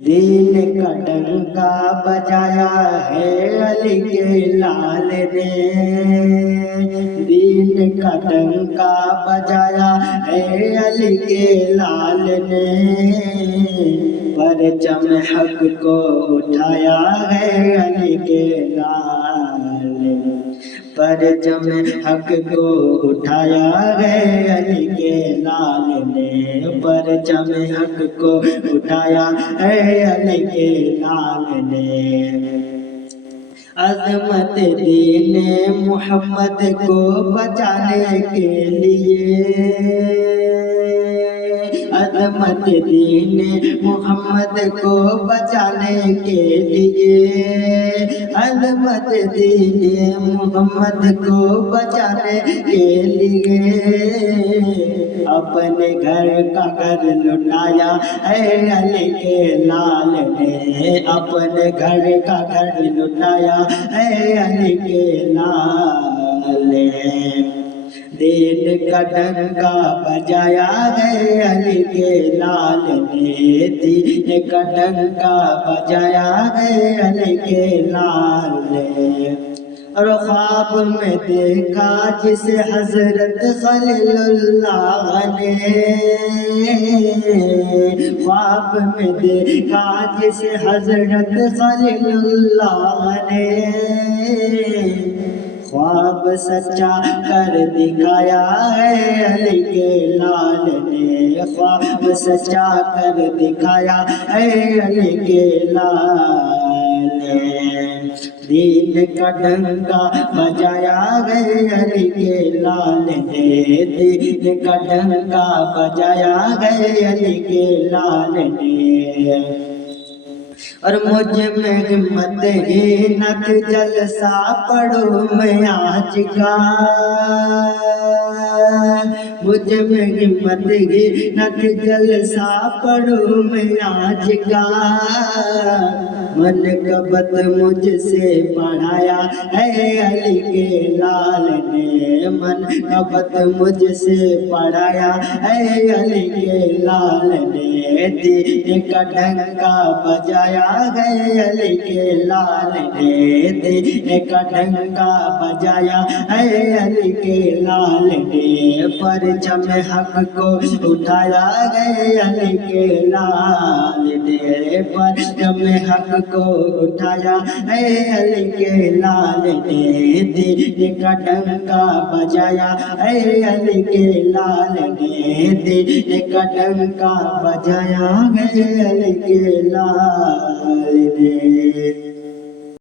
دین کا ڈنکا بجایا ہے علی کے لال نے، دین کا ڈنکا بجایا ہے علی کے لال نے، پرچم حق کو اٹھایا ہے علی کے لال نے، پرچم حق کو اٹھایا ہے علی کے لال نے، پرچم حق کو اٹھایا ہے علی کے لال نے۔ عظمت دین محمد کو بچانے کے لیے، عظمت دین محمد کو بچانے کے لیے، عظمت دین محمد کو بچانے کے لیے، اپنے گھر کا گھر لٹایا ہے علی کے لال نے، اپنے گھر کا گھر لٹایا ہے علی کے لال نے، دین کا ڈنکا بجایا ہے علی کے لال نے، دین کا ڈنکا بجایا ہے علی کے لال نے۔ اور خواب میں دیکھا جسے حضرت خلیل اللہ نے، خواب میں دیکھا جسے حضرت خلیل اللہ نے، خواب سچا کر دکھایا ہے علی کے لال نے، خواب سچا کر دکھایا ہے علی کے لال نے، دین کا ڈنکا بجایا ہے علی کے لال نے، دین کا ڈنکا بجایا ہے علی کے لال نے۔ اور مجھ میں ہمت ہینت جلسہ پڑھوں میں آج کا، مجھ میں ہمت ہینت جلسہ پڑھوں میں آج کا، منقبت مجھ سے پڑھایا ہے علی کے لال نے، منقبت مجھ سے پڑھایا ہے علی کے لال نے، دین کا ڈنکا بجایا ہے علی کے لال نے، دین کا ڈنکا بجایا ہے علی کے لال نے، پرچم حق کو اٹھایا ہے علی کے لال نے، پرچم حق کو اٹھایا ہے علی کے لال نے، دین کا ڈنکا بجایا ہے علی کے لال نے، دین کا ڈنکا بجایا ہے علی کے لال